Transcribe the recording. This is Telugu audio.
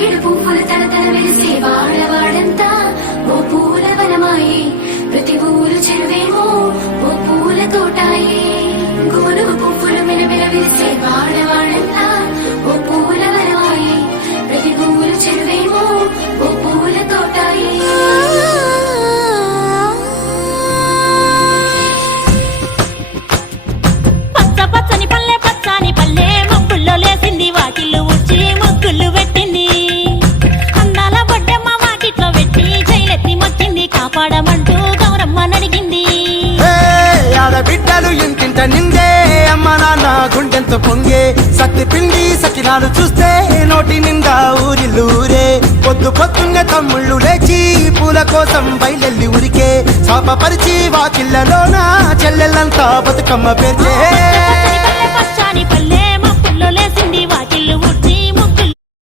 తంగిడు పువ్వుల తలతల వెలిసే వాడవాడంతా ఓ పూల వనమాయే ప్రతి ఊరు చెరువేమో ఓ పూల తోటాయే గునుగు పువ్వులు మెలమెల వెలిసే వాడవాడంతా ఓ పూల వనమాయే ప్రతి ఊరు చెరువేమో ఓ పూల తోటాయే పచ్చని పల్లె పచ్చని పల్లె మబ్బుల్లో లేసింది వాకిళ్ళు ఊడ్చి ముగ్గులు పెట్టింది అందాల బొడ్డమ్మ వాకిట్లో పెట్టి జైలెత్తి మొచ్చింది కాపాడమంటూ గౌరమ్మ నడిగింది ఆడబిడ్డలు ఇంటింట నిందే అమ్మ నాన్న గుండెంతో పొంగే సత్తి పిండి సకినాలు చూస్తే నోటి నిండా ఊరిల్లూరే పొద్దున్నే తమ్ముళ్ళు లేచి పూల కోసం బయలెల్లి ఉరికే శాపపరిచి వాకిళ్ళలోన చెల్లెళ్ళంతా బతుకమ్మ పేర్చే